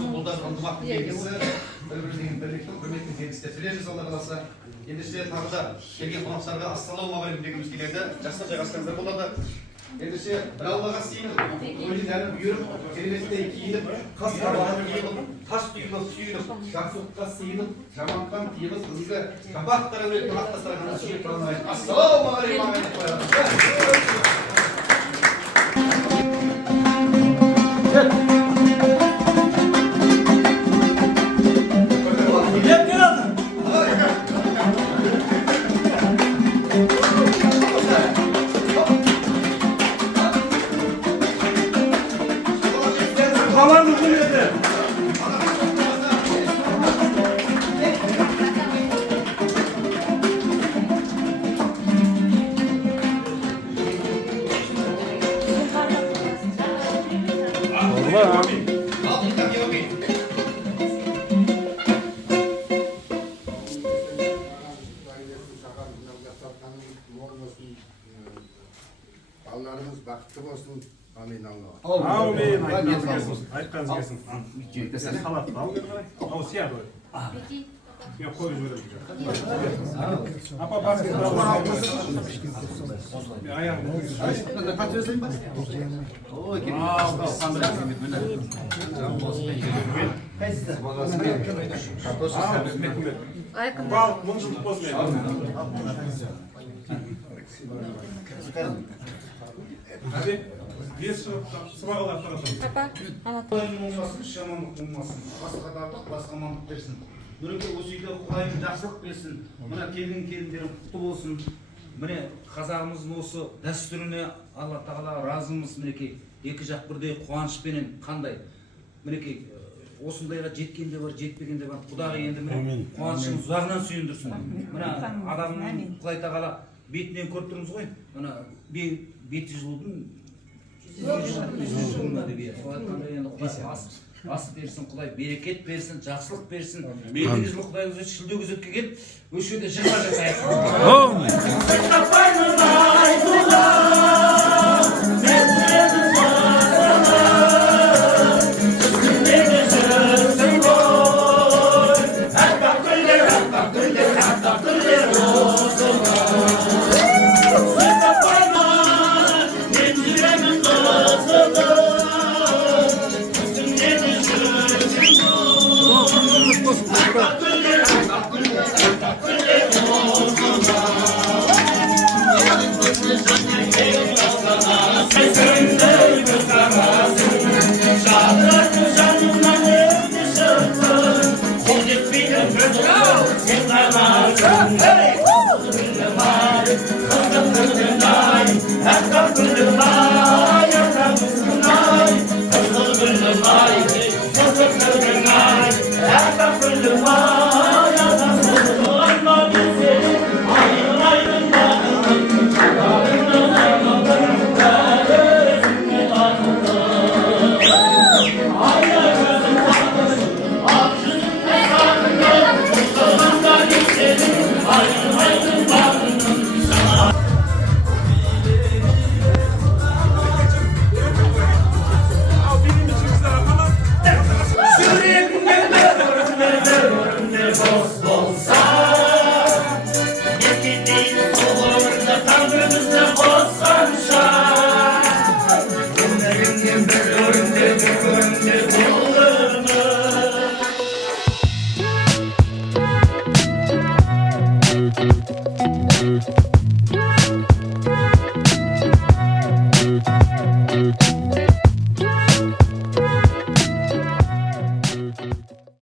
Қолдан ынтымақтың белгісі, бір-бірінің бірліктің, құрметтің белгісі деп білеміз, Алла қаласа. Ендеше тағы да келген қонақтарға ассалаумағалейкум дегіміз келеді. Жақсы жайғасқандар болады. Ендеше бір Аллаға сыйынып, өлеңдерін бұйырып, кереметтей киініп, қас қабағын киініп, таш түйіліп, сүйініп, жақсылыққа сыйынып, жамандықтан тыйылып, ізгі қабақтар әулетті ақтастырғанын сүйіп қалмайын. Ассалаумағалейкум. Ballarımız baktı olsun. Amin Allah. Amin. Aytkanız gelsin. Sen halat al. Al siyah böyle. Ya koy böyle. Apa basket. Bir ayağını. Bal, mıncılık bozmayalım. Hadi. Bir sıvağalar tarafından. Құдайың оңбасын, жамандық болмасын. Басқа дарлық, басқа амандық берсін. Нұреке осы үйде Құдайың жақсылық берсін. Мына келген келіндерің құтты болсын. Міне қазағымыздың осы дәстүріне Алла тағала разымыз. Мінекей екі жақ бірдей қуанышпенен қандай. Мінекей осындайға жеткен де бар, жетпеген де бар. Құдай енді міне қуанышыңыз ұзағынан сүйіндірсін. Мына адамның Құдай тағала бетінен көріп тұрмыз ғой. Мына беті жылудың Асып берсін, Құдай берекет берсін, жақсылық берсін. Ендігі жылы Құдай өзі шілде күзетке келіп, өшеде жырға жатайық.